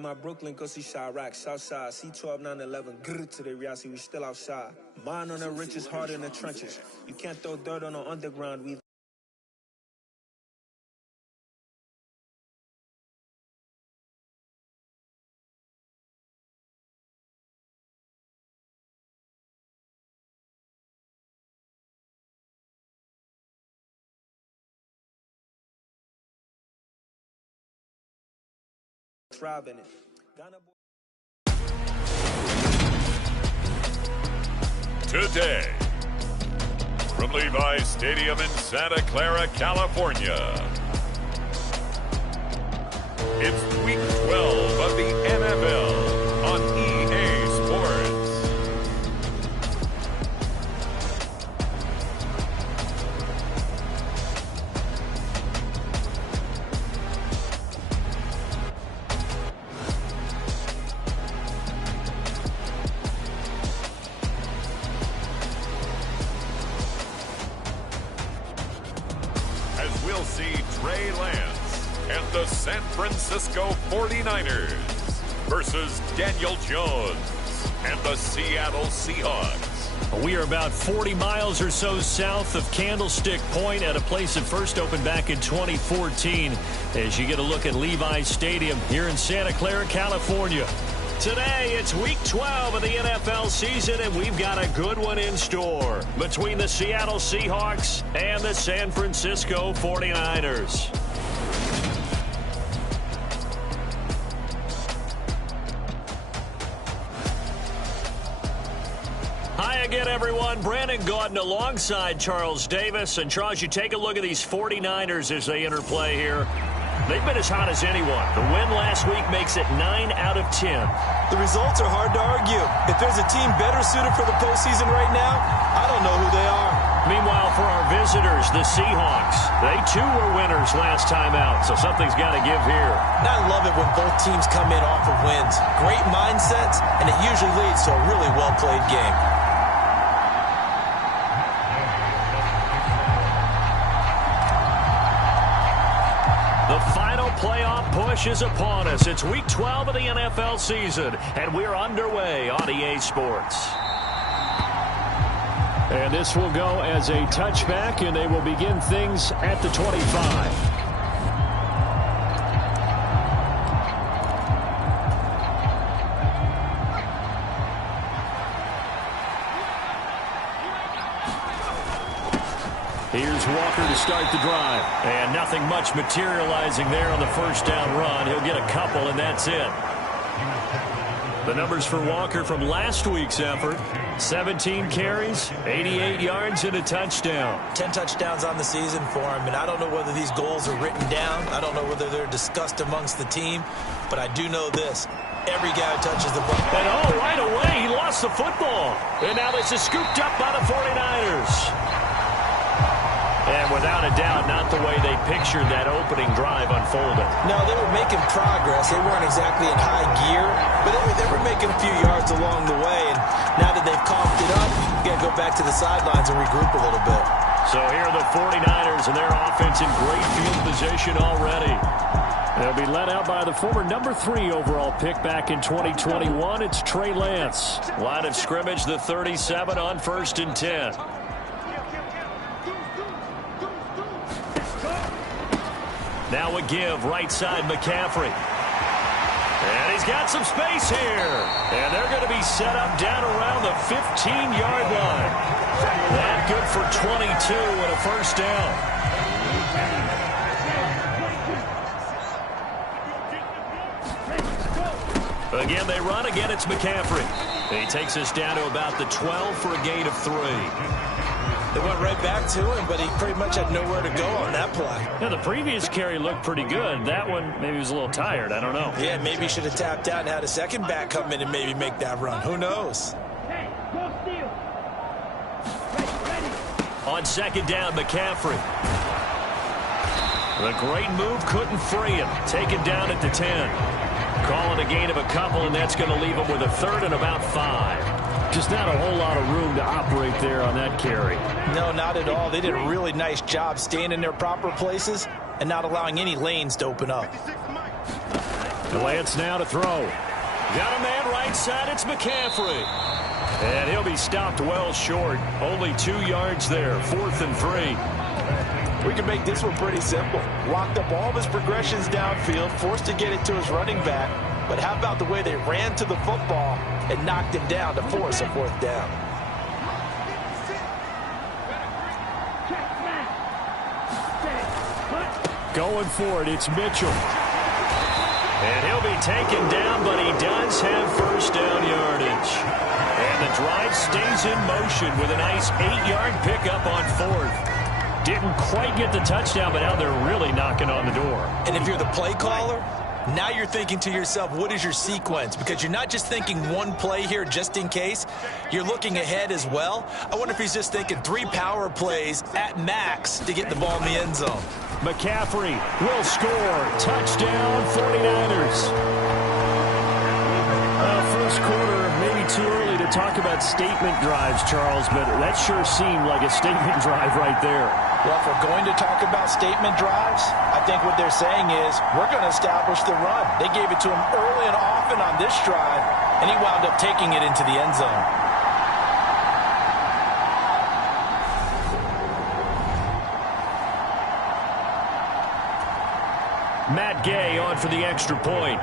my Brooklyn, go see Chirac, Southside, C12, 911, grr to the reality, we still outside. Mine on the richest, heart in the trenches. You can't throw dirt on the underground, we thrive in it. Today, from Levi's Stadium in Santa Clara, California, it's Week 12 of the NFL on EA Sports. We'll see Trey Lance and the San Francisco 49ers versus Daniel Jones and the Seattle Seahawks. We are about 40 miles or so south of Candlestick Point at a place that first opened back in 2014 as you get a look at Levi's Stadium here in Santa Clara, California. Today, it's Week 12 of the NFL season, and we've got a good one in store between the Seattle Seahawks and the San Francisco 49ers. Hi again, everyone. Brandon Gaudin alongside Charles Davis. And, Charles, you take a look at these 49ers as they interplay here. They've been as hot as anyone. The win last week makes it 9 out of 10. The results are hard to argue. If there's a team better suited for the postseason right now, I don't know who they are. Meanwhile, for our visitors, the Seahawks, they too were winners last time out, so something's got to give here. I love it when both teams come in off of wins. Great mindsets, and it usually leads to a really well-played game. The final playoff push is upon us. It's Week 12 of the NFL season, and we're underway on EA Sports. And this will go as a touchback, and they will begin things at the 25. Here's Walker to start the drive. And nothing much materializing there on the first down run. He'll get a couple, and that's it. The numbers for Walker from last week's effort: 17 carries, 88 yards, and a touchdown. 10 touchdowns on the season for him, and I don't know whether these goals are written down. I don't know whether they're discussed amongst the team, but I do know this. Every guy who touches the ball. And right away, he lost the football. And now this is scooped up by the 49ers. And without a doubt, not the way they pictured that opening drive unfolded. No, they were making progress. They weren't exactly in high gear, but they were making a few yards along the way. And now that they've coughed it up, you got to go back to the sidelines and regroup a little bit. So here are the 49ers and their offense in great field position already. They'll be led out by the former number 3 overall pick back in 2021. It's Trey Lance. Line of scrimmage, the 37 on 1st and 10. Now a give, right side, McCaffrey. And he's got some space here. And they're going to be set up down around the 15-yard line. That good for 22 and a first down. Again, they run. Again, it's McCaffrey. He takes us down to about the 12 for a gain of 3. They went right back to him, but he pretty much had nowhere to go on that play. Yeah, the previous carry looked pretty good. That one, maybe he was a little tired. I don't know. Yeah, maybe he should have tapped out and had a second back come in and maybe make that run. Who knows? On second down, McCaffrey. The great move couldn't free him. Taken down at the 10. Call it a gain of a couple, and that's going to leave him with a third and about 5. Just not a whole lot of room to operate there on that carry. No, not at all. They did a really nice job staying in their proper places and not allowing any lanes to open up. Lance now to throw. Got a man right side. It's McCaffrey. And he'll be stopped well short. Only 2 yards there. 4th and 3. We can make this one pretty simple. Locked up all of his progressions downfield, forced to get it to his running back. But how about the way they ran to the football and knocked him down to force a 4th down? Going for it, it's Mitchell. And he'll be taken down, but he does have first down yardage. And the drive stays in motion with a nice 8-yard pickup on 4th. Didn't quite get the touchdown, but now they're really knocking on the door. And if you're the play caller, now you're thinking to yourself, what is your sequence? Because you're not just thinking one play here just in case. You're looking ahead as well. I wonder if he's just thinking 3 power plays at max to get the ball in the end zone. McCaffrey will score. Touchdown, 49ers. First quarter, maybe too early to talk about statement drives, Charles, but that sure seemed like a statement drive right there. Well, if we're going to talk about statement drives, I think what they're saying is we're going to establish the run. They gave it to him early and often on this drive, and he wound up taking it into the end zone. Matt Gay on for the extra point.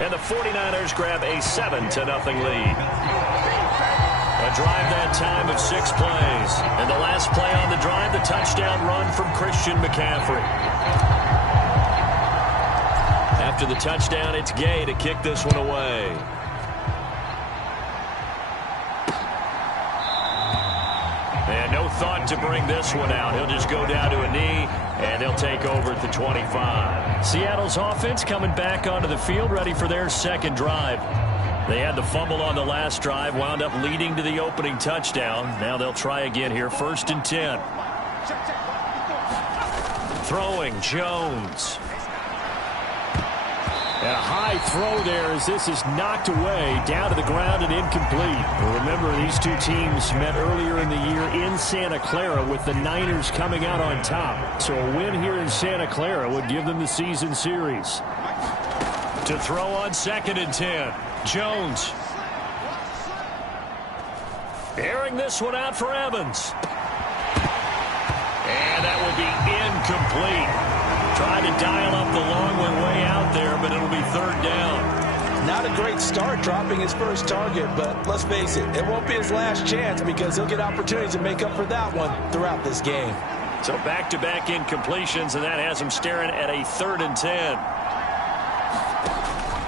And the 49ers grab a 7-0 lead. A drive that time of 6 plays. And the last play on the drive, the touchdown run from Christian McCaffrey. After the touchdown, it's Gay to kick this one away. And no thought to bring this one out. He'll just go down to a knee, and they'll take over at the 25. Seattle's offense coming back onto the field, ready for their second drive. They had the fumble on the last drive, wound up leading to the opening touchdown. Now they'll try again here, 1st and 10. Throwing, Jones. And a high throw there as this is knocked away, down to the ground and incomplete. Remember, these two teams met earlier in the year in Santa Clara with the Niners coming out on top. So a win here in Santa Clara would give them the season series. To throw on 2nd and 10, Jones. Airing this one out for Evans. And that will be incomplete. Tried to dial up the long one way out there, but it'll be 3rd down. Not a great start dropping his first target, but let's face it, it won't be his last chance because he'll get opportunities to make up for that one throughout this game. So back-to-back incompletions, and that has him staring at a 3rd and 10.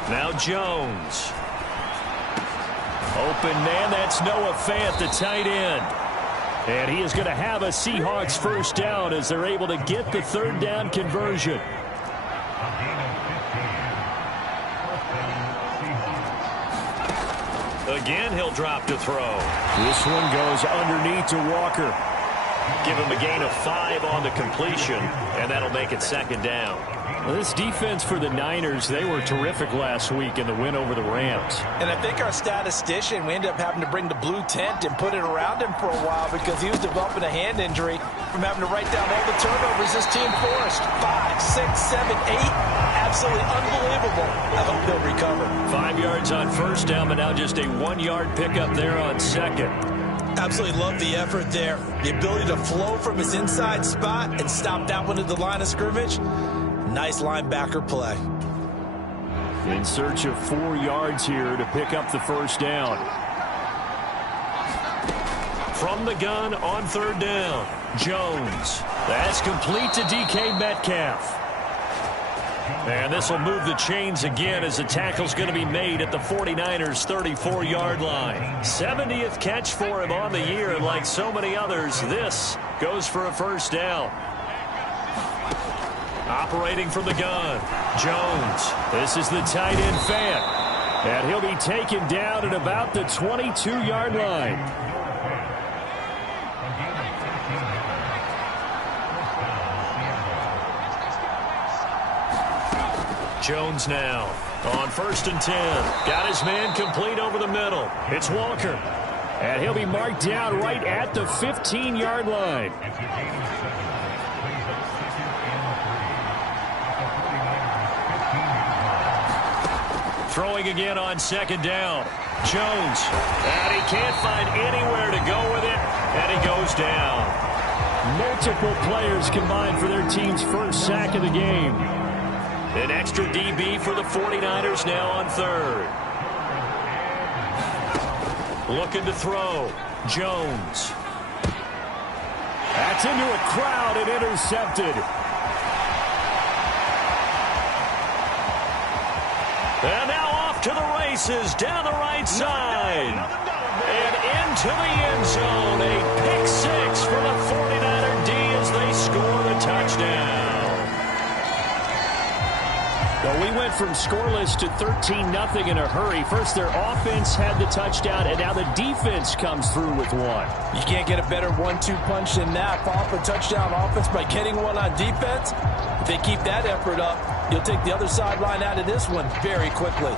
Now Jones. Open man, that's Noah Fant, the tight end. And he is going to have a Seahawks first down as they're able to get the 3rd down conversion. Again, he'll drop to throw. This one goes underneath to Walker. Give him a gain of 5 on the completion, and that'll make it 2nd down. Well, this defense for the Niners, they were terrific last week in the win over the Rams. And I think our statistician, we ended up having to bring the blue tent and put it around him for a while because he was developing a hand injury from having to write down all the turnovers this team forced. 5, 6, 7, 8. Absolutely unbelievable. I hope he'll recover. 5 yards on first down, but now just a 1-yard pickup there on 2nd. Absolutely love the effort there. The ability to flow from his inside spot and stop that one at the line of scrimmage. Nice linebacker play. In search of 4 yards here to pick up the first down. From the gun on 3rd down, Jones. That's complete to DK Metcalf. And this will move the chains again as the tackle's going to be made at the 49ers' 34-yard line. 70th catch for him on the year, and like so many others, this goes for a first down. Operating from the gun, Jones. This is the tight end Fant. And he'll be taken down at about the 22-yard line. Jones now on 1st and 10. Got his man complete over the middle. It's Walker. And he'll be marked down right at the 15-yard line. Throwing again on second down. Jones. And he can't find anywhere to go with it. And he goes down. Multiple players combined for their team's first sack of the game. An extra DB for the 49ers now on third. Looking to throw. Jones. That's into a crowd and intercepted. And now off to the races down the right side. And into the end zone. A pick six for the 49er D as they score the touchdown. Well, we went from scoreless to 13-0 in a hurry. First, their offense had the touchdown, and now the defense comes through with one. You can't get a better 1-2 punch than that. Pop a touchdown offense by getting one on defense. If they keep that effort up, you'll take the other sideline out of this one very quickly.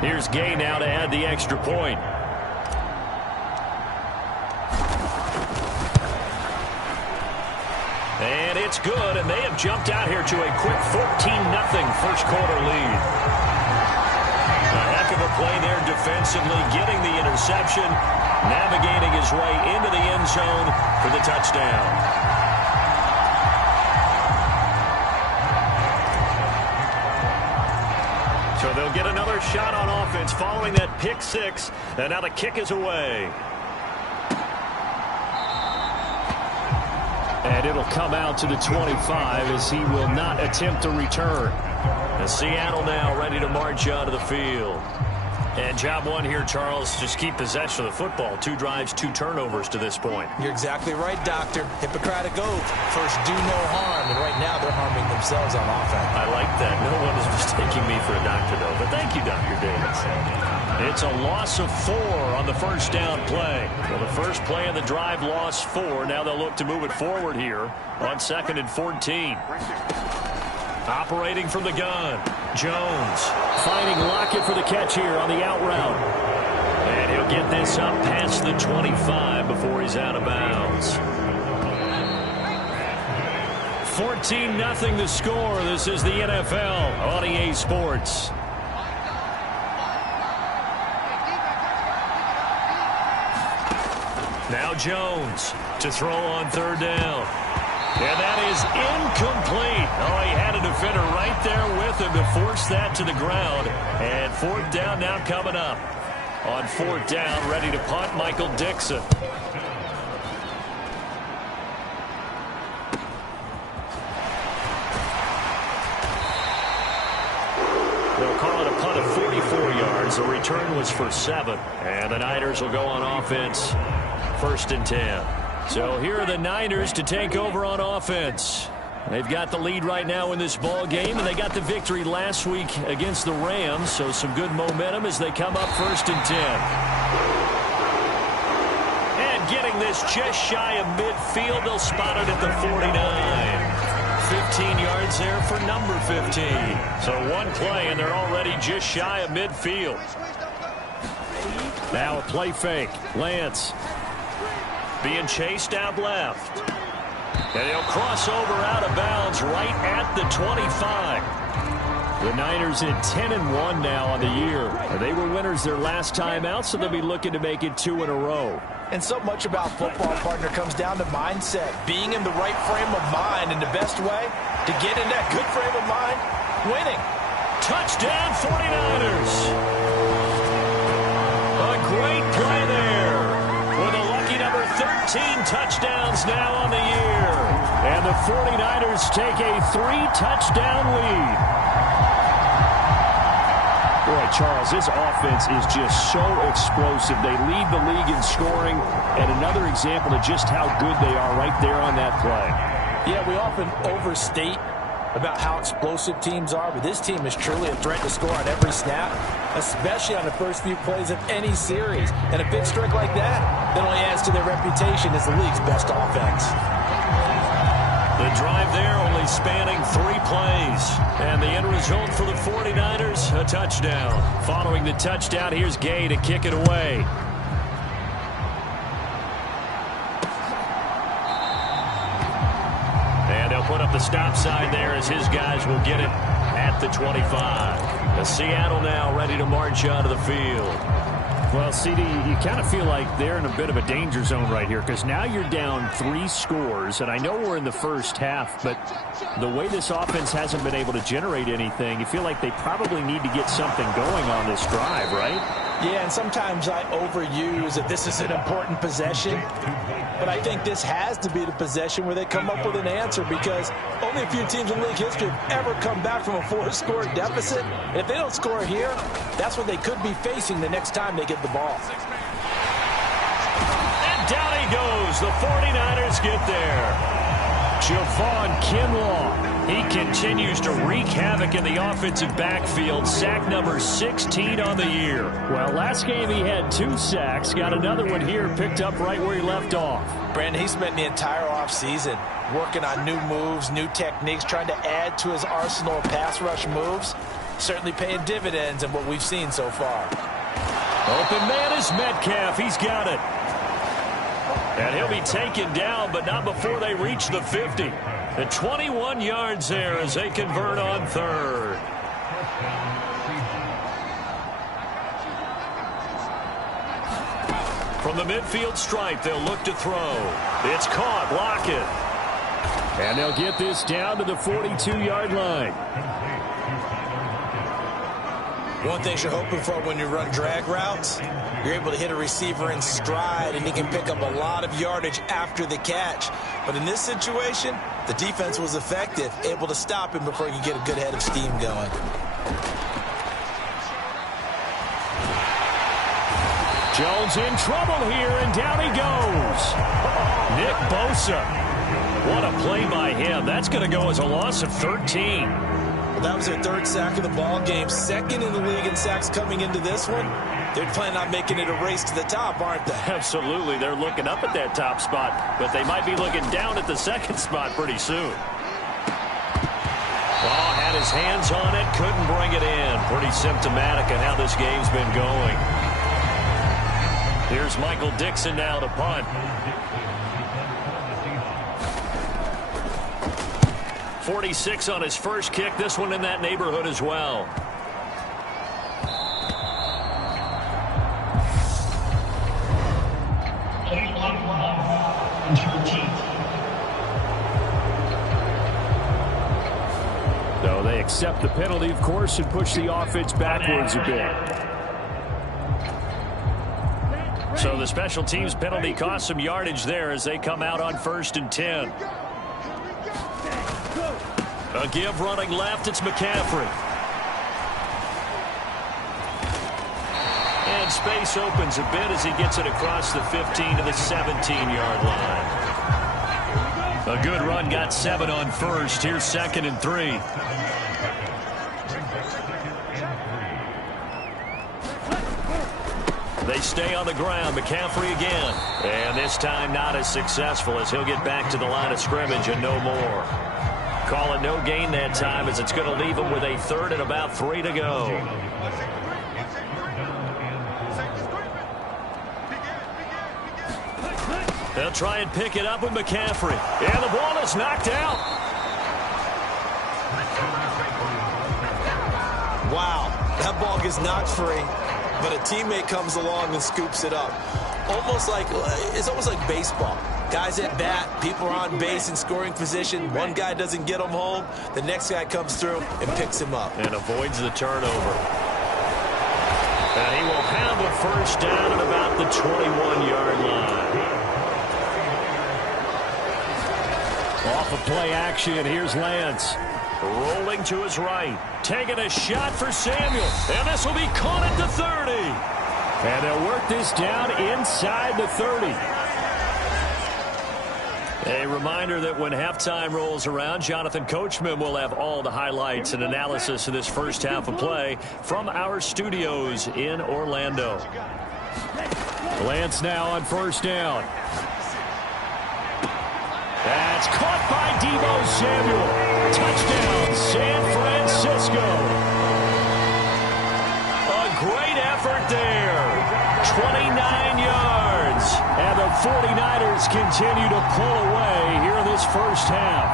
Here's Gay now to add the extra point. And it's good, and they have jumped out here to a quick 14-0 first quarter lead. A heck of a play there defensively, getting the interception, navigating his way into the end zone for the touchdown. So they'll get another shot on offense following that pick six, and now the kick is away. And it'll come out to the 25 as he will not attempt to return. And Seattle now ready to march onto the field. And job one here, Charles, just keep possession of the football. 2 drives, 2 turnovers to this point. You're exactly right, Doctor. Hippocratic oath. First, do no harm. And right now, they're harming themselves on offense. I like that. No one is mistaking me for a doctor, though. But thank you, Dr. Davis. It's a loss of 4 on the first down play. Well, the first play of the drive lost 4. Now they'll look to move it forward here on 2nd and 14. Operating from the gun. Jones finding Lockett for the catch here on the out route. And he'll get this up past the 25 before he's out of bounds. 14-0 the score. This is the NFL on EA Sports. Now Jones to throw on 3rd down. And that is incomplete. Oh, he had a defender right there with him to force that to the ground. And 4th down now coming up. On 4th down, ready to punt, Michael Dixon. They'll call it a punt of 44 yards. The return was for 7. And the Niners will go on offense. 1st and 10. So here are the Niners to take over on offense. They've got the lead right now in this ball game, and they got the victory last week against the Rams, so some good momentum as they come up 1st and 10. And getting this just shy of midfield, they'll spot it at the 49. 15 yards there for number 15. So one play, and they're already just shy of midfield. Now a play fake. Lance being chased out left. And he'll cross over out of bounds right at the 25. The Niners at 10-1 now on the year. They were winners their last time out, so they'll be looking to make it 2 in a row. And so much about football, partner, comes down to mindset. Being in the right frame of mind, and the best way to get in that good frame of mind, winning. Touchdown 49ers. A great play there. With a lucky number 13 touchdowns now on the year. And the 49ers take a 3-touchdown lead. Boy, Charles, this offense is just so explosive. They lead the league in scoring, and another example of just how good they are right there on that play. Yeah, we often overstate about how explosive teams are, but this team is truly a threat to score on every snap, especially on the first few plays of any series. And a big streak like that only adds to their reputation as the league's best offense. The drive there only spanning 3 plays. yards. And the end result for the 49ers, a touchdown. Following the touchdown, here's Gay to kick it away. And they'll put up the stop sign there as his guys will get it at the 25. Seattle now ready to march onto the field. Well, CD, you kind of feel like they're in a bit of a danger zone right here because now you're down 3 scores, and I know we're in the first half, but the way this offense hasn't been able to generate anything, you feel like they probably need to get something going on this drive, right? Yeah, and sometimes I overuse that this is an important possession, but I think this has to be the possession where they come up with an answer because only a few teams in league history have ever come back from a 4-score deficit. And if they don't score here, that's what they could be facing the next time they get the ball. And down he goes. The 49ers get there. Javon Kinlaw. He continues to wreak havoc in the offensive backfield. Sack number 16 on the year. Well, last game he had 2 sacks. Got another one here, picked up right where he left off. Brandon, he spent the entire offseason working on new moves, new techniques, trying to add to his arsenal of pass rush moves. Certainly paying dividends in what we've seen so far. Open man is Metcalf. He's got it. And he'll be taken down, but not before they reach the 50. The 21 yards there as they convert on 3rd. From the midfield stripe, they'll look to throw. It's caught. Lockett. And they'll get this down to the 42-yard line. One thing you're hoping for when you run drag routes, you're able to hit a receiver in stride, and he can pick up a lot of yardage after the catch. But in this situation, the defense was effective, able to stop him before he could get a good head of steam going. Jones in trouble here, and down he goes. Nick Bosa. What a play by him. That's going to go as a loss of 13. Well, that was their 3rd sack of the ball game. 2nd in the league in sacks coming into this one. They're planning on making it a race to the top, aren't they? Absolutely. They're looking up at that top spot, but they might be looking down at the 2nd spot pretty soon. Ball had his hands on it, couldn't bring it in. Pretty symptomatic of how this game's been going. Here's Michael Dixon now to punt. 46 on his first kick. This one in that neighborhood as well. So they accept the penalty, of course, and push the offense backwards a bit. So the special teams penalty cost some yardage there as they come out on 1st and 10. A give running left, it's McCaffrey. And space opens a bit as he gets it across the 15 to the 17-yard line. A good run, got 7 on 1st. Here's 2nd and 3. They stay on the ground. McCaffrey again. And this time not as successful as he'll get back to the line of scrimmage and no more. Call it no gain that time as it's going to leave him with a 3rd and about 3 to go. They'll try and pick it up with McCaffrey. And the ball is knocked out. Wow, that ball gets knocked free, but a teammate comes along and scoops it up. It's almost like baseball. Guys at bat, people are on base in scoring position. One guy doesn't get him home. The next guy comes through and picks him up. And avoids the turnover. And he will have a 1st down at about the 21-yard line. Off of play action, here's Lance. Rolling to his right. Taking a shot for Samuel. And this will be caught at the 30. And they'll work this down inside the 30. A reminder that when halftime rolls around, Jonathan Coachman will have all the highlights and analysis of this first half of play from our studios in Orlando. Lance now on 1st down. That's caught by Deebo Samuel. Touchdown, San Francisco. Francisco. A great effort there. 29 yards. And the 49ers continue to pull away here in this first half.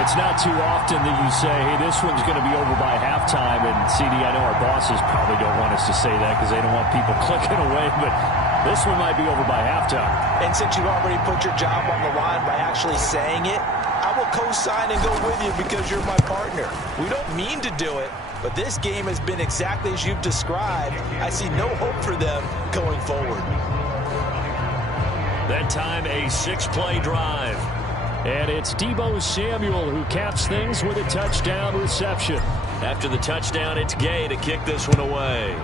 It's not too often that you say, hey, this one's going to be over by halftime. And, CD, I know our bosses probably don't want us to say that because they don't want people clicking away. But this one might be over by halftime. And since you've already put your job on the line by actually saying it, I will co-sign and go with you because you're my partner. We don't mean to do it, but this game has been exactly as you've described. I see no hope for them going forward. That time, a 6-play drive. And it's Deebo Samuel who caps things with a touchdown reception. After the touchdown, it's Gay to kick this one away.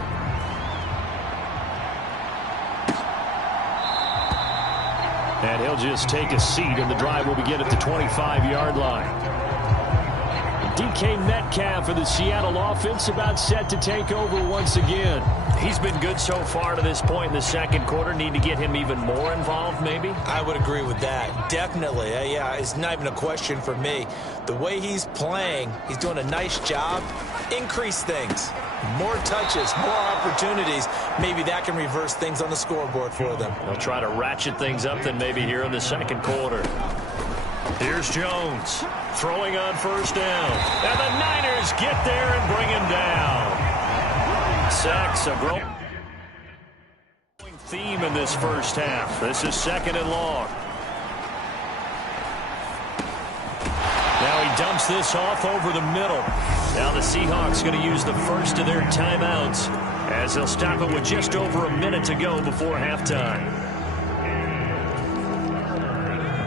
And he'll just take a seat, and the drive will begin at the 25-yard line. DK Metcalf for the Seattle offense about set to take over once again. He's been good so far to this point in the second quarter. Need to get him even more involved, maybe? I would agree with that. Definitely. Yeah, it's not even a question for me. The way he's playing, he's doing a nice job. Increase things. More touches, more opportunities. Maybe that can reverse things on the scoreboard for them. They'll try to ratchet things up then maybe here in the second quarter. Here's Jones throwing on first down. And the Niners get there and bring him down. Sacks, a growing theme in this first half. This is second and long. Now he dumps this off over the middle. Now the Seahawks going to use the first of their timeouts as they'll stop it with just over a minute to go before halftime.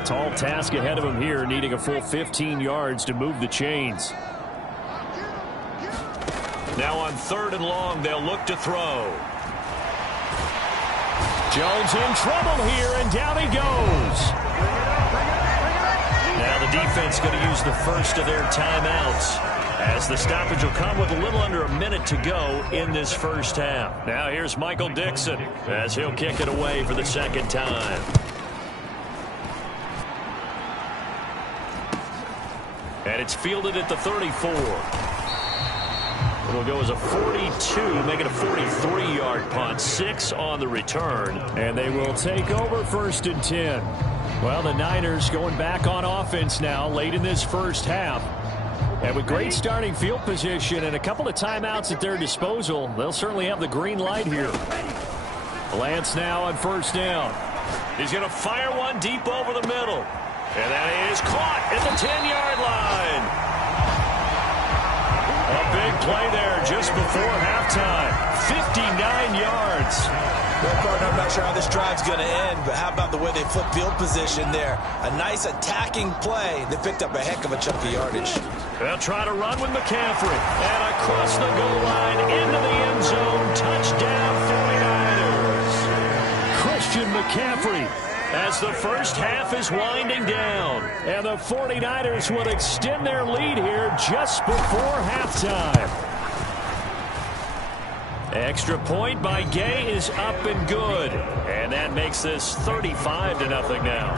Tall task ahead of him here, needing a full 15 yards to move the chains. Now on third and long, they'll look to throw. Jones in trouble here, and down he goes. Now the defense going to use the first of their timeouts as the stoppage will come with a little under a minute to go in this first half. Now here's Michael Dixon as he'll kick it away for the second time. And it's fielded at the 34. It'll go as a 42, make it a 43-yard punt. 6 on the return. And they will take over first and 10. Well, the Niners going back on offense now late in this first half. And with great starting field position and a couple of timeouts at their disposal, they'll certainly have the green light here. Lance now on first down. He's going to fire one deep over the middle. And that is caught at the 10-yard line. A big play there just before halftime. 59 yards. Well, partner, I'm not sure how this drive's going to end, but how about the way they flip field position there? A nice attacking play. They picked up a heck of a chunk of yardage. They'll try to run with McCaffrey. And across the goal line into the end zone. Touchdown 49ers. Christian McCaffrey. As the first half is winding down. And the 49ers will extend their lead here just before halftime. Extra point by Gay is up and good. And that makes this 35-0 now.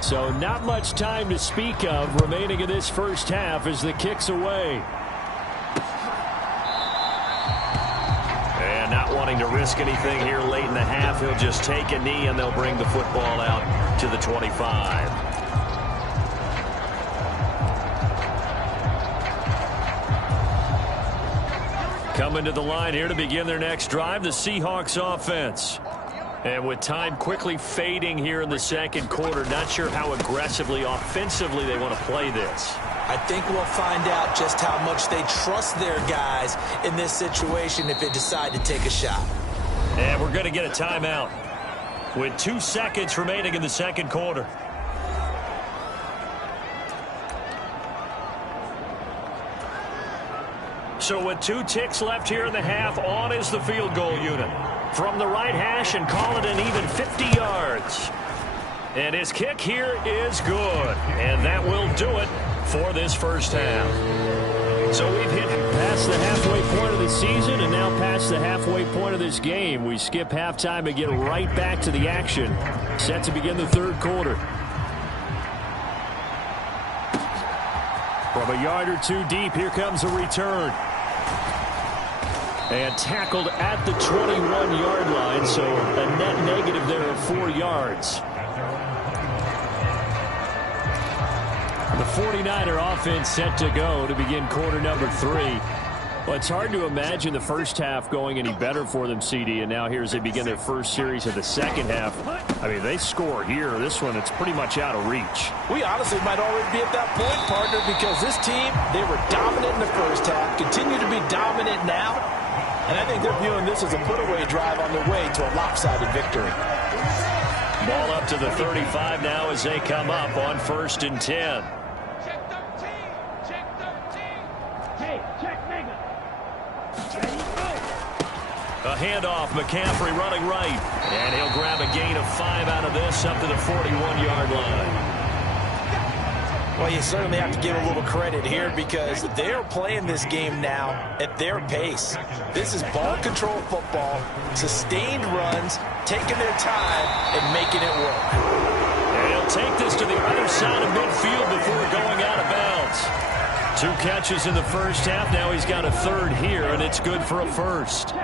So not much time to speak of remaining in this first half as the kick's away. Not wanting to risk anything here late in the half, he'll just take a knee and they'll bring the football out to the 25. Coming to the line here to begin their next drive, the Seahawks offense. And with time quickly fading here in the second quarter, not sure how aggressively, offensively they want to play this. I think we'll find out just how much they trust their guys in this situation if they decide to take a shot. And we're going to get a timeout with 2 seconds remaining in the second quarter. So with 2 ticks left here in the half, on is the field goal unit. From the right hash and call it an even 50 yards. And his kick here is good. And that will do it for this first half. So we've hit past the halfway point of the season and now past the halfway point of this game. We skip halftime and get right back to the action. Set to begin the third quarter. From a yard or two deep, here comes a return. And tackled at the 21-yard line, so a net negative there of 4 yards. The 49er offense set to go to begin quarter number 3. Well, it's hard to imagine the first half going any better for them, CD, and now here as they begin their first series of the second half. I mean, they score here. This one, it's pretty much out of reach. We honestly might already be at that point, partner, because this team, they were dominant in the first half, continue to be dominant now, and I think they're viewing this as a put-away drive on their way to a lopsided victory. Ball up to the 35 now as they come up on 1st and 10. A handoff, McCaffrey running right, and he'll grab a gain of 5 out of this up to the 41-yard line. Well, you certainly have to give a little credit here because they're playing this game now at their pace. This is ball control football, sustained runs, taking their time and making it work. And he'll take this to the other side of midfield before going out of bounds. 2 catches in the first half. Now he's got a third here, and it's good for a first.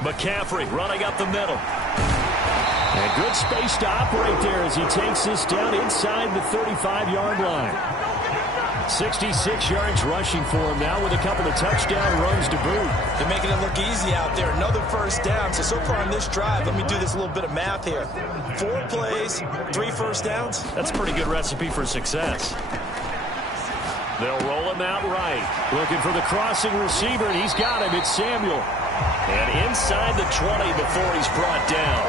McCaffrey running up the middle. And good space to operate there as he takes this down inside the 35-yard line. 66 yards rushing for him now with a couple of touchdown runs to boot. They're making it look easy out there. Another first down. So far on this drive, let me do this little bit of math here. 4 plays, 3 first downs. That's a pretty good recipe for success. They'll roll him out right. Looking for the crossing receiver, and he's got him. It's Samuel. And inside the 20 before he's brought down.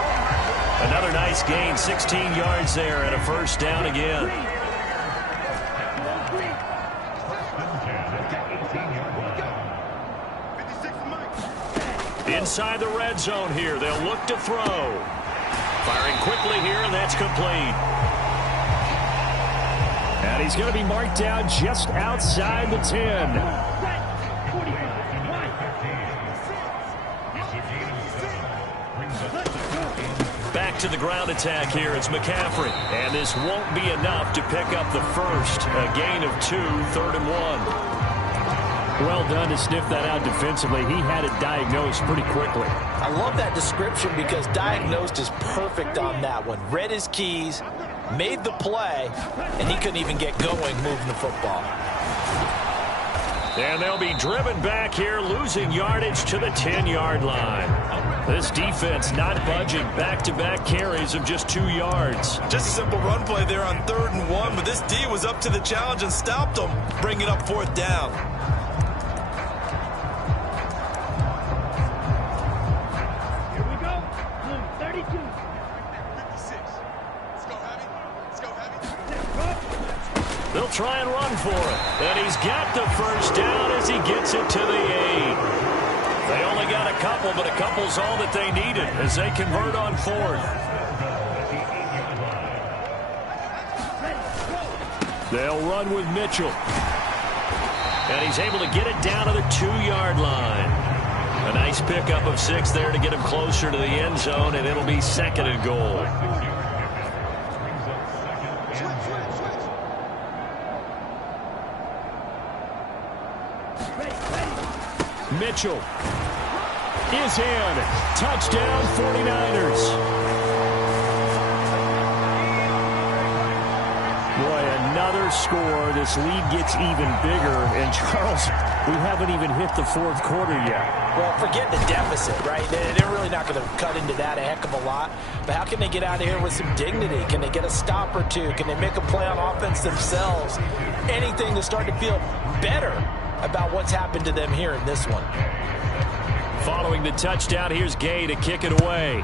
Another nice gain, 16 yards there, and a first down again. Inside the red zone here, they'll look to throw. Firing quickly here, and that's complete. And he's going to be marked down just outside the 10. Back to the ground attack here. It's McCaffrey. And this won't be enough to pick up the first. A gain of 2, 3rd and 1. Well done to sniff that out defensively. He had it diagnosed pretty quickly. I love that description because diagnosed is perfect on that one. Read his keys, made the play, and he couldn't even get going moving the football. And they'll be driven back here, losing yardage to the 10-yard line. This defense not budging. Back-to-back carries of just 2 yards. Just a simple run play there on 3rd and 1, but this D was up to the challenge and stopped them, bringing up 4th down. Here we go. 32. 56. Let's go, Heavy. Let's go, Heavy. They'll try and run for it. And he's got the first down as he gets it to the 8. They only got a couple, but a couple's all that they needed as they convert on 4th. They'll run with Mitchell. And he's able to get it down to the 2-yard line. A nice pickup of 6 there to get him closer to the end zone, and it'll be 2nd and goal. Mitchell is in. Touchdown 49ers. Boy, another score. This lead gets even bigger. And Charles, we haven't even hit the 4th quarter yet. Well, forget the deficit, right? They're really not going to cut into that a heck of a lot. But how can they get out of here with some dignity? Can they get a stop or two? Can they make a play on offense themselves? Anything to start to feel better about what's happened to them here in this one. Following the touchdown, here's Gay to kick it away.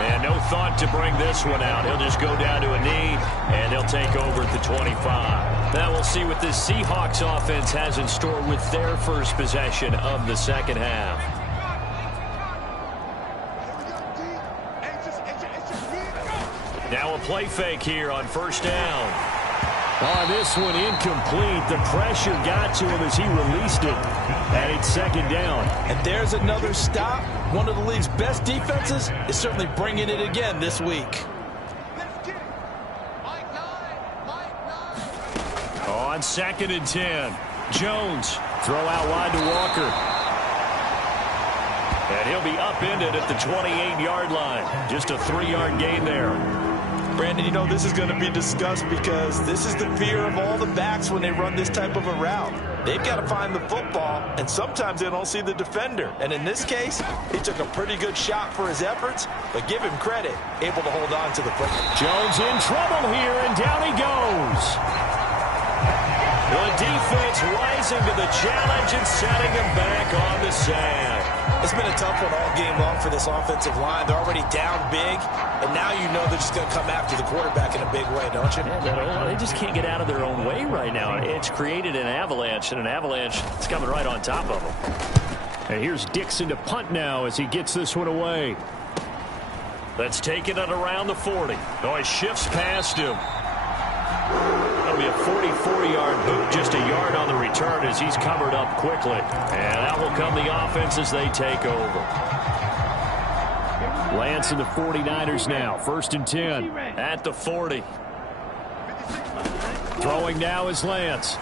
And no thought to bring this one out. He'll just go down to a knee, and he'll take over at the 25. Now we'll see what this Seahawks offense has in store with their first possession of the second half. Now a play fake here on first down. Oh, this one incomplete. The pressure got to him as he released it. And it's second down. And there's another stop. One of the league's best defenses is certainly bringing it again this week. On 2nd and 10. Jones. Throw out wide to Walker. And he'll be upended at the 28-yard line. Just a 3-yard gain there. Brandon, you know, this is going to be discussed because this is the fear of all the backs when they run this type of a route. They've got to find the football, and sometimes they don't see the defender. And in this case, he took a pretty good shot for his efforts, but give him credit, able to hold on to the football. Jones in trouble here, and down he goes. The defense rising to the challenge and setting him back on the sand. It's been a tough one all game long for this offensive line. They're already down big, and now you know they're just going to come after the quarterback in a big way, don't you? Yeah, they just can't get out of their own way right now. It's created an avalanche, and an avalanche is coming right on top of them. And here's Dixon to punt now as he gets this one away. Let's take it at around the 40. Oh, he shifts past him. That'll be a 44-yard boot, just a yard on the return as he's covered up quickly. And out will come the offense as they take over. Lance and the 49ers now. 1st and 10. At the 40. Throwing now is Lance.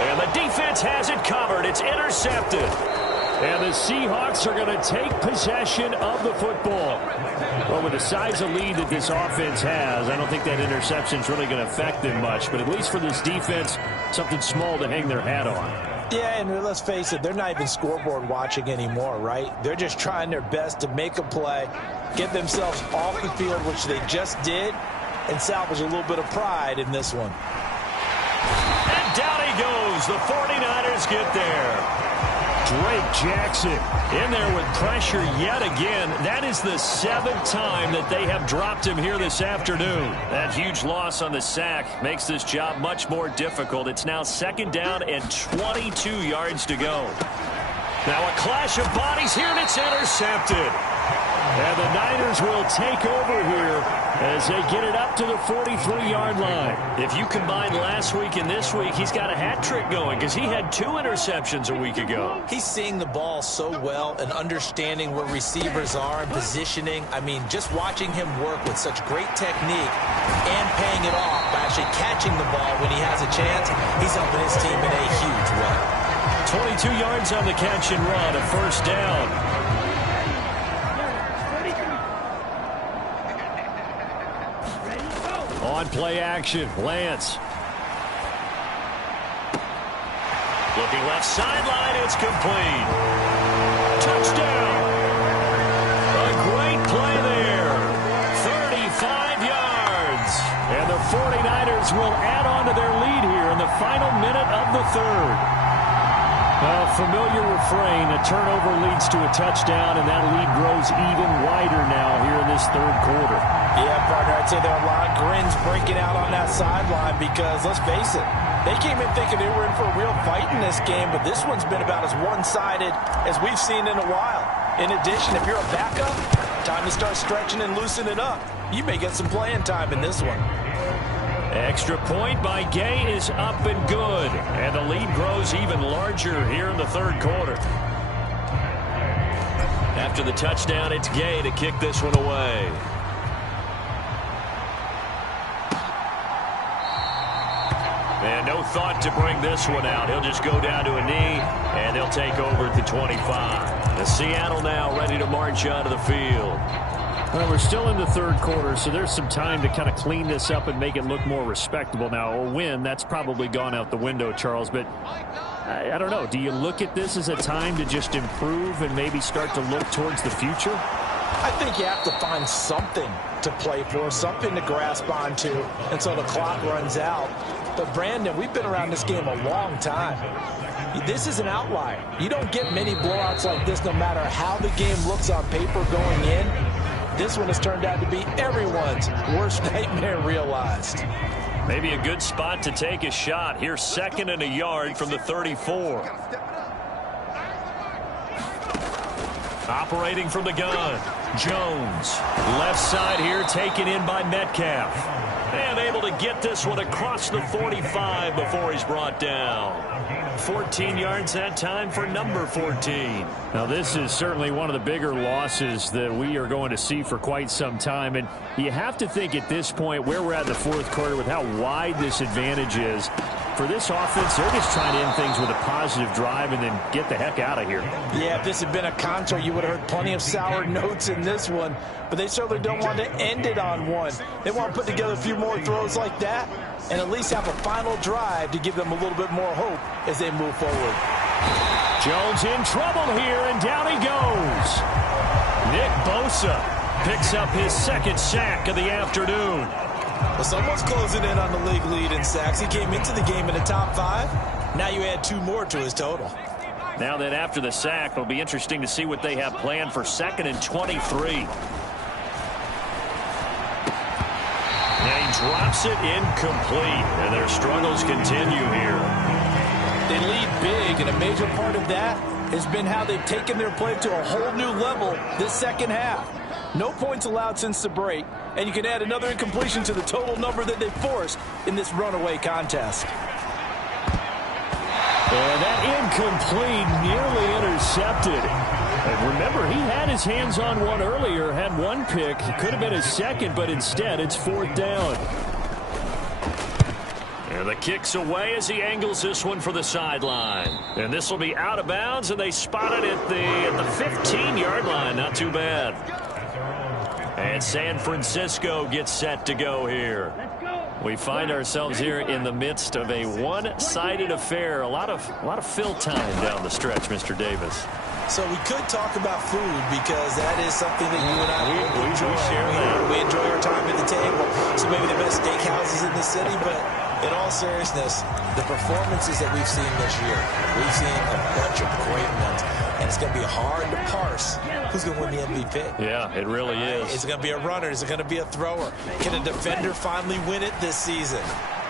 And the defense has it covered. It's intercepted. And the Seahawks are going to take possession of the football. Well, with the size of lead that this offense has, I don't think that interception is really going to affect them much. But at least for this defense, something small to hang their hat on. Yeah, and let's face it, they're not even scoreboard watching anymore, right? They're just trying their best to make a play, get themselves off the field, which they just did, and salvage a little bit of pride in this one. And down he goes. The 49ers get there. Drake Jackson in there with pressure yet again. That is the 7th time that they have dropped him here this afternoon. That huge loss on the sack makes this job much more difficult. It's now 2nd down and 22 yards to go. Now a clash of bodies here, and it's intercepted. And the Niners will take over here as they get it up to the 43-yard line. If you combine last week and this week, he's got a hat trick going because he had 2 interceptions a week ago. He's seeing the ball so well and understanding where receivers are and positioning. I mean, just watching him work with such great technique and paying it off by actually catching the ball when he has a chance, he's helping his team in a huge way. 22 yards on the catch and run, a 1st down. On play action, Lance. Looking left sideline, it's complete. Touchdown. A great play there. 35 yards. And the 49ers will add on to their lead here in the final minute of the 3rd. A familiar refrain, a turnover leads to a touchdown, and that lead grows even wider now here in this 3rd quarter. Yeah, partner, I'd say there are a lot of grins breaking out on that sideline because, let's face it, they came in thinking they were in for a real fight in this game, but this one's been about as one-sided as we've seen in a while. In addition, if you're a backup, time to start stretching and loosening up. You may get some playing time in this one. Extra point by Gay is up and good. And the lead grows even larger here in the 3rd quarter. After the touchdown, it's Gay to kick this one away. And no thought to bring this one out. He'll just go down to a knee, and they'll take over at the 25. The Seattle now ready to march out of the field. Well, we're still in the 3rd quarter, so there's some time to kind of clean this up and make it look more respectable. Now, a win, that's probably gone out the window, Charles, but I don't know. Do you look at this as a time to just improve and maybe start to look towards the future? I think you have to find something to play for, something to grasp onto until the clock runs out. But, Brandon, we've been around this game a long time. This is an outlier. You don't get many blowouts like this no matter how the game looks on paper going in. This one has turned out to be everyone's worst nightmare realized. Maybe a good spot to take a shot. Here's 2nd and a yard from the 34. Operating from the gun. Jones, left side here, taken in by Metcalf. And able to get this one across the 45 before he's brought down. 14 yards that time for number 14. Now, this is certainly one of the bigger losses that we are going to see for quite some time. And you have to think at this point where we're at in the fourth quarter with how wide this advantage is. For this offense, they're just trying to end things with a positive drive and then get the heck out of here. Yeah, if this had been a concert, you would have heard plenty of sour notes in this one. But they certainly don't want to end it on one. They want to put together a few more throws like that and at least have a final drive to give them a little bit more hope as they move forward. Jones in trouble here, and down he goes. Nick Bosa picks up his second sack of the afternoon. Well, someone's closing in on the league lead in sacks. He came into the game in the top 5. Now you add 2 more to his total. Now then, after the sack, it'll be interesting to see what they have planned for 2nd and 23. And he drops it incomplete, and their struggles continue here. They lead big, and a major part of that has been how they've taken their play to a whole new level this second half. No points allowed since the break, and you can add another incompletion to the total number that they forced in this runaway contest. And that incomplete, nearly intercepted. And remember, he had his hands on one earlier, had one pick. It could have been his second, but instead it's 4th down. And the kick's away as he angles this one for the sideline. And this will be out of bounds, and they spot it at the 15-yard line. Not too bad. And San Francisco gets set to go here. We find ourselves here in the midst of a one-sided affair. A lot of fill time down the stretch, Mr. Davis. So we could talk about food because that is something that you and I we enjoy. share that. We enjoy our time at the table. So maybe the best steakhouses in the city, but in all seriousness, the performances that we've seen this year, we've seen a bunch of great ones. And it's going to be hard to parse who's going to win the MVP. Yeah, it really is. Is it going to be a runner? Is it going to be a thrower? Can a defender finally win it this season?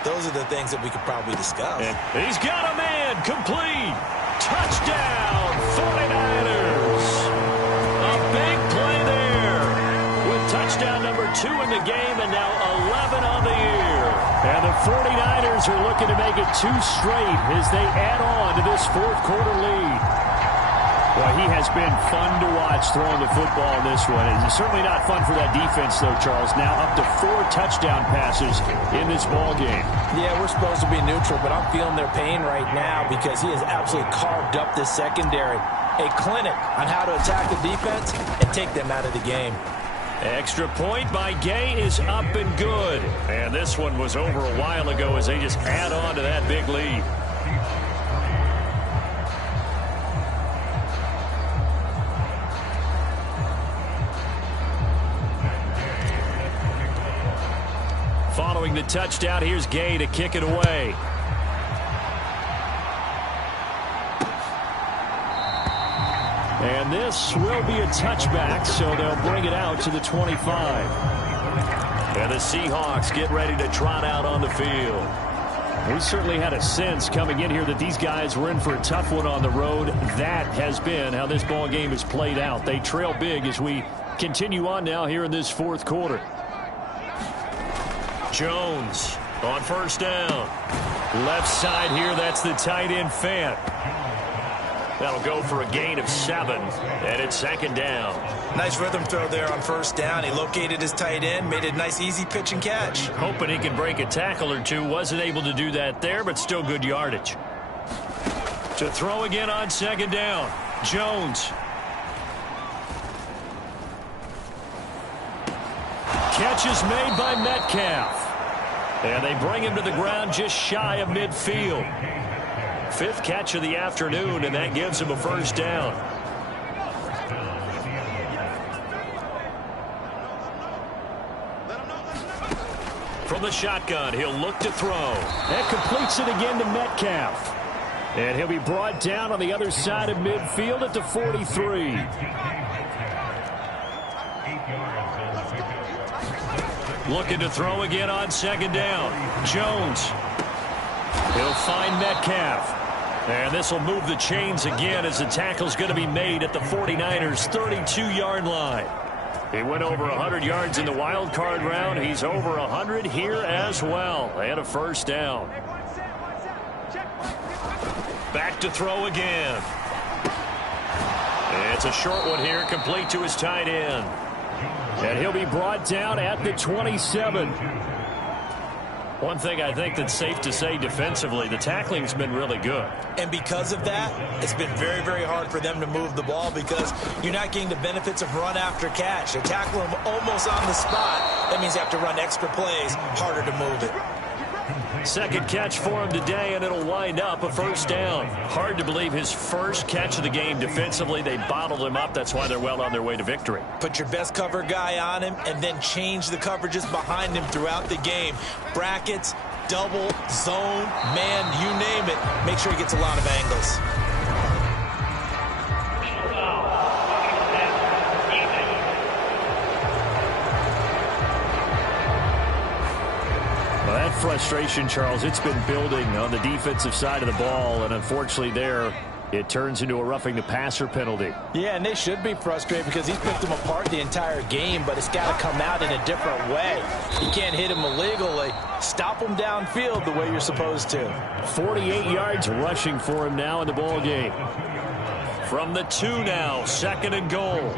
Those are the things that we could probably discuss. And he's got a man. Complete. Touchdown, 49ers. A big play there with touchdown number 2 in the game and now 11 on the year. And the 49ers are looking to make it 2 straight as they add on to this fourth quarter lead. Well, he has been fun to watch throwing the football in this one. It's certainly not fun for that defense, though, Charles. Now up to 4 touchdown passes in this ball game. Yeah, we're supposed to be neutral, but I'm feeling their pain right now because he has absolutely carved up this secondary. A clinic on how to attack the defense and take them out of the game. Extra point by Gay is up and good. And this one was over a while ago as they just add on to that big lead. Following the touchdown, here's Gay to kick it away. And this will be a touchback, so they'll bring it out to the 25. And the Seahawks get ready to trot out on the field. We certainly had a sense coming in here that these guys were in for a tough one on the road. That has been how this ball game has played out. They trail big as we continue on now here in this fourth quarter. Jones on 1st down. Left side here, that's the tight end Fant. That'll go for a gain of 7, and it's 2nd down. Nice rhythm throw there on 1st down. He located his tight end, made a nice easy pitch and catch. Hoping he could break a tackle or two. Wasn't able to do that there, but still good yardage. To throw again on 2nd down. Jones. Catch is made by Metcalf. And they bring him to the ground just shy of midfield. 5th catch of the afternoon, and that gives him a 1st down. From the shotgun, he'll look to throw. That completes it again to Metcalf. And he'll be brought down on the other side of midfield at the 43. Looking to throw again on 2nd down. Jones. He'll find Metcalf. And this will move the chains again as the tackle's going to be made at the 49ers' 32-yard line. He went over 100 yards in the wild card round. He's over 100 here as well. And a first down. Back to throw again. It's a short one here, complete to his tight end. And he'll be brought down at the 27. One thing I think that's safe to say defensively, the tackling's been really good. And because of that, it's been very, very hard for them to move the ball because you're not getting the benefits of run after catch. They tackle him almost on the spot. That means you have to run extra plays, harder to move it. Second catch for him today, and it'll wind up a first down. Hard to believe his first catch of the game defensively. They bottled him up. That's why they're well on their way to victory. Put your best cover guy on him and then change the coverages behind him throughout the game. Brackets, double, zone, man, you name it. Make sure he gets a lot of angles. That frustration, Charles, it's been building on the defensive side of the ball, and unfortunately there, it turns into a roughing the passer penalty. Yeah, and they should be frustrated because he's picked them apart the entire game, but it's got to come out in a different way. You can't hit him illegally. Stop him downfield the way you're supposed to. 48 yards rushing for him now in the ball game. From the 2 now, second and goal.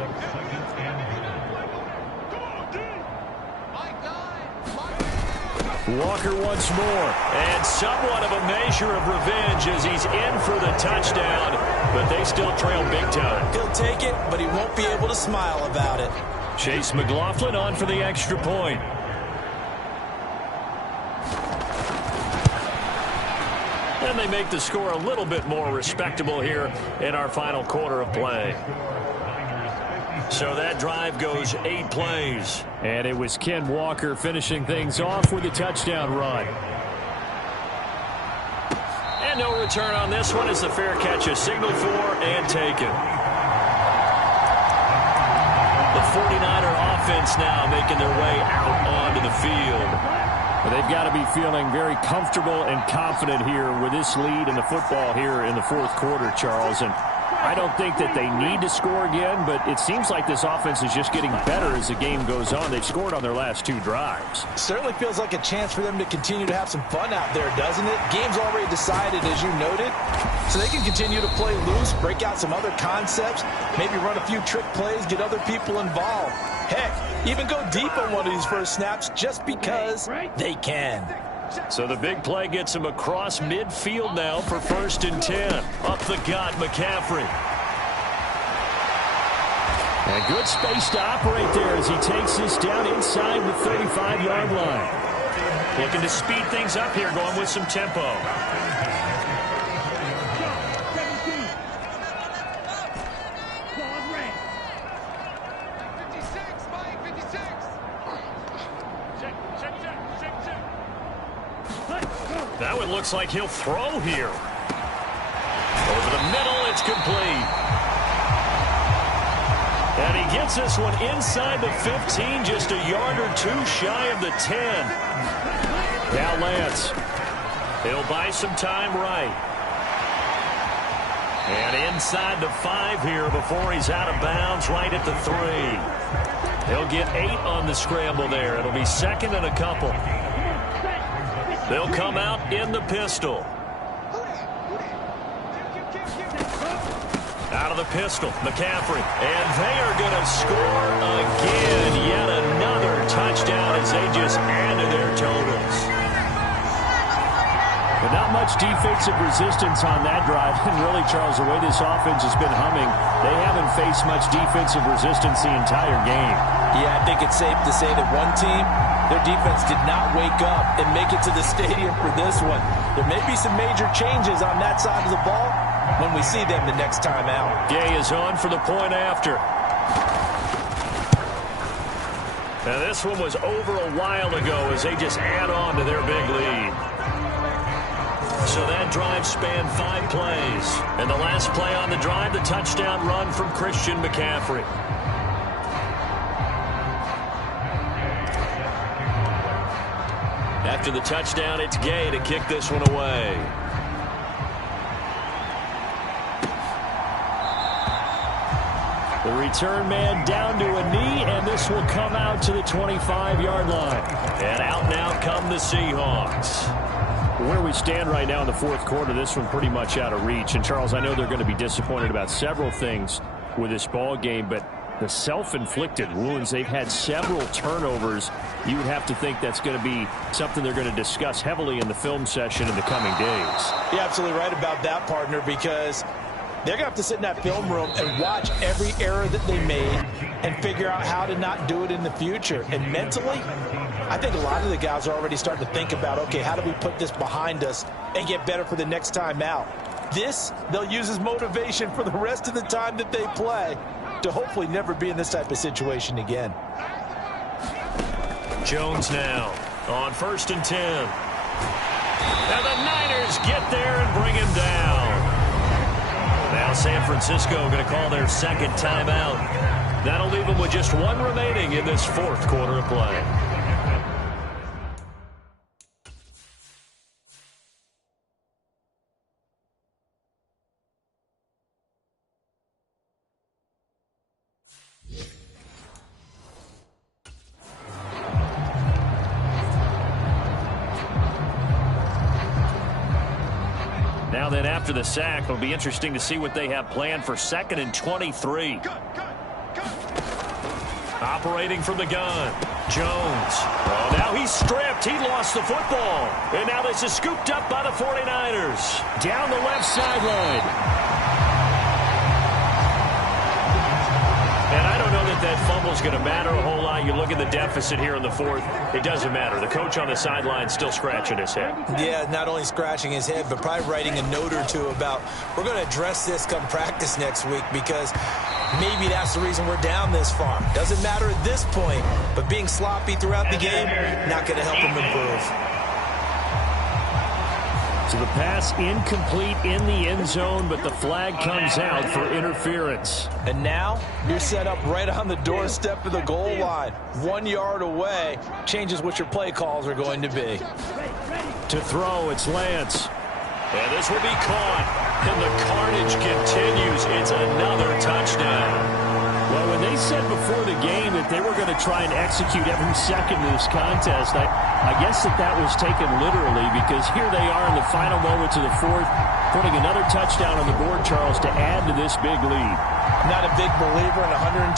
Walker once more, and somewhat of a measure of revenge as he's in for the touchdown, but they still trail big time. He'll take it, but he won't be able to smile about it. Chase McLaughlin on for the extra point. And they make the score a little bit more respectable here in our final quarter of play. So that drive goes 8 plays. And it was Ken Walker finishing things off with a touchdown run. And no return on this one as the fair catch is signaled for and taken. The 49er offense now making their way out onto the field. Well, they've got to be feeling very comfortable and confident here with this lead in the football here in the fourth quarter, Charles. And I don't think that they need to score again, but it seems like this offense is just getting better as the game goes on. They've scored on their last 2 drives. Certainly feels like a chance for them to continue to have some fun out there, doesn't it? Game's already decided, as you noted, so they can continue to play loose, break out some other concepts, maybe run a few trick plays, get other people involved. Heck, even go deep on one of these first snaps just because they can. So the big play gets him across midfield now for 1st and 10. Up the gut, McCaffrey. And good space to operate there as he takes this down inside the 35-yard line. Looking to speed things up here, going with some tempo. That one looks like he'll throw here. Over the middle, it's complete. And he gets this one inside the 15, just a yard or 2 shy of the 10. Now Lance. He'll buy some time right. And inside the 5 here before he's out of bounds, right at the 3. He'll get 8 on the scramble there. It'll be 2nd and a couple. They'll come out in the pistol. Out of the pistol, McCaffrey. And they are going to score again. Yet another touchdown as they just add to their totals. But not much defensive resistance on that drive. And really, Charles, the way this offense has been humming, they haven't faced much defensive resistance the entire game. Yeah, I think it's safe to say that one team, their defense did not wake up and make it to the stadium for this one. There may be some major changes on that side of the ball when we see them the next time out. Gay is on for the point after. Now this one was over a while ago as they just add on to their big lead. So that drive spanned 5 plays. And the last play on the drive, the touchdown run from Christian McCaffrey. After the touchdown, it's Gay to kick this one away. The return man down to a knee, and this will come out to the 25-yard line. And out now come the Seahawks. Where we stand right now in the fourth quarter, this one pretty much out of reach. And, Charles, I know they're going to be disappointed about several things with this ball game, but the self-inflicted wounds, they've had several turnovers. You would have to think that's going to be something they're going to discuss heavily in the film session in the coming days. You're absolutely right about that, partner, because they're going to have to sit in that film room and watch every error that they made and figure out how to not do it in the future. And mentally, I think a lot of the guys are already starting to think about, okay, how do we put this behind us and get better for the next time out? This, they'll use as motivation for the rest of the time that they play to hopefully never be in this type of situation again. Jones now on 1st and 10. And the Niners get there and bring him down. Now San Francisco going to call their second timeout. That'll leave them with just one remaining in this fourth quarter of play. Now then, after the sack, it'll be interesting to see what they have planned for 2nd and 23. Operating from the gun, Jones. Oh, now he's stripped. He lost the football. And now this is scooped up by the 49ers. Down the left sideline. And I don't know that fumble's going to matter a whole lot. You look at the deficit here in the fourth. It doesn't matter. The coach on the sideline still scratching his head. Yeah, not only scratching his head, but probably writing a note or two about, we're going to address this come practice next week, because maybe that's the reason we're down this far. Doesn't matter at this point, but being sloppy throughout the game, not going to help him improve. So the pass incomplete in the end zone, but the flag comes out for interference. And now you're set up right on the doorstep of the goal line. 1 yard away changes what your play calls are going to be. To throw, it's Lance. And this will be caught. And the carnage continues. It's another touchdown. Well, when they said before the game that they were going to try and execute every second of this contest, I guess that was taken literally, because here they are in the final moments of the fourth, putting another touchdown on the board, Charles, to add to this big lead. Not a big believer in 110%,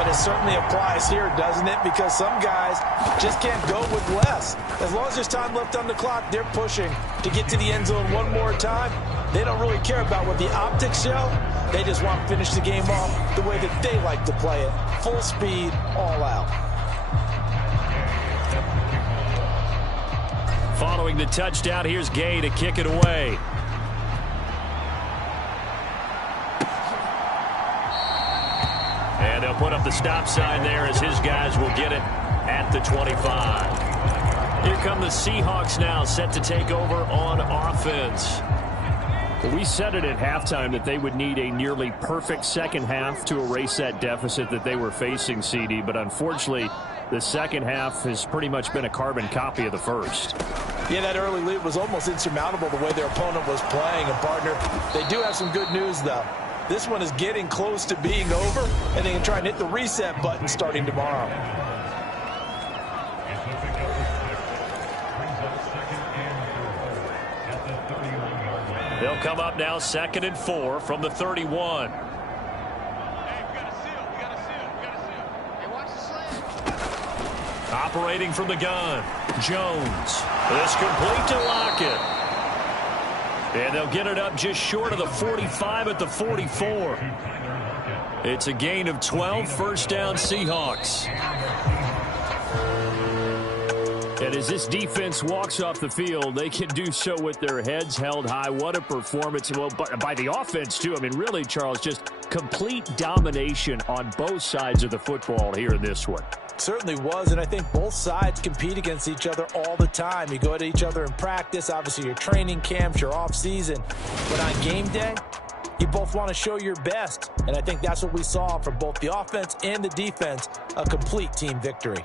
but it certainly applies here, doesn't it? Because some guys just can't go with less. As long as there's time left on the clock, they're pushing to get to the end zone one more time. They don't really care about what the optics show. They just want to finish the game off the way that they like to play it. Full speed, all out. Following the touchdown, here's Gay to kick it away. And they'll put up the stop sign there as his guys will get it at the 25. Here come the Seahawks now, set to take over on offense. Well, we said it at halftime that they would need a nearly perfect second half to erase that deficit that they were facing, CD. But unfortunately, the second half has pretty much been a carbon copy of the first. Yeah, that early lead was almost insurmountable the way their opponent was playing. And, partner, they do have some good news, though. This one is getting close to being over, and they can try and hit the reset button starting tomorrow. They'll come up now 2nd and 4 from the 31. Operating from the gun, Jones. This complete to Lockett. And they'll get it up just short of the 45 at the 44. It's a gain of 12, first down Seahawks. And as this defense walks off the field, they can do so with their heads held high. What a performance. Well, by the offense, too. I mean, really, Charles, just complete domination on both sides of the football here in this one. Certainly was, and I think both sides compete against each other all the time. You go at each other in practice, obviously your training camps, your off season. But on game day, you both want to show your best. And I think that's what we saw from both the offense and the defense, a complete team victory.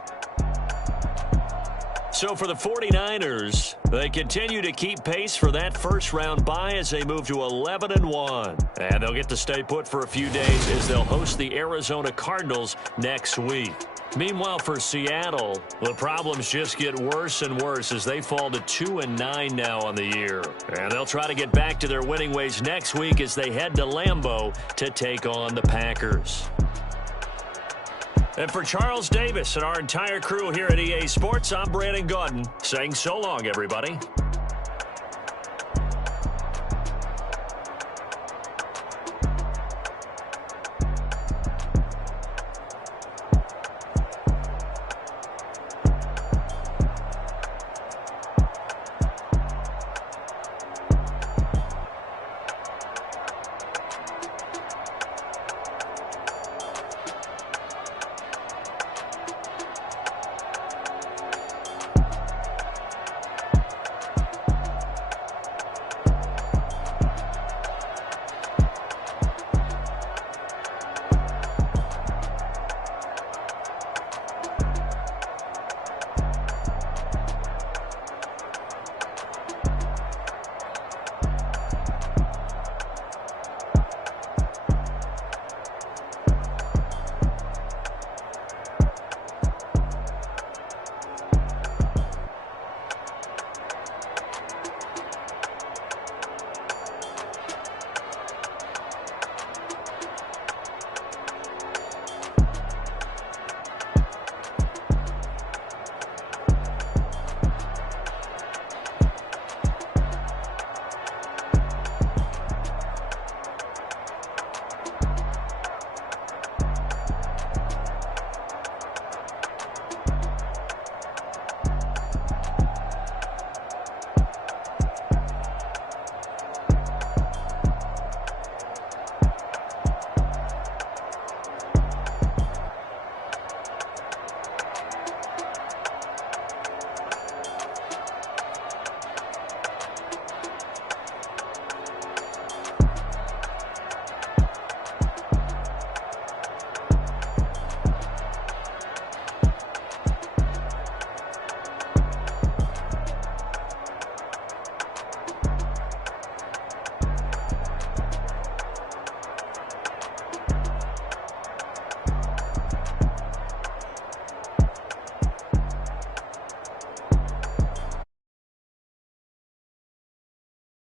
So for the 49ers, they continue to keep pace for that first-round bye as they move to 11-1. And they'll get to stay put for a few days as they'll host the Arizona Cardinals next week. Meanwhile, for Seattle, the problems just get worse and worse as they fall to 2-9 now on the year. And they'll try to get back to their winning ways next week as they head to Lambeau to take on the Packers. And for Charles Davis and our entire crew here at EA Sports, I'm Brandon Gaudin saying so long, everybody.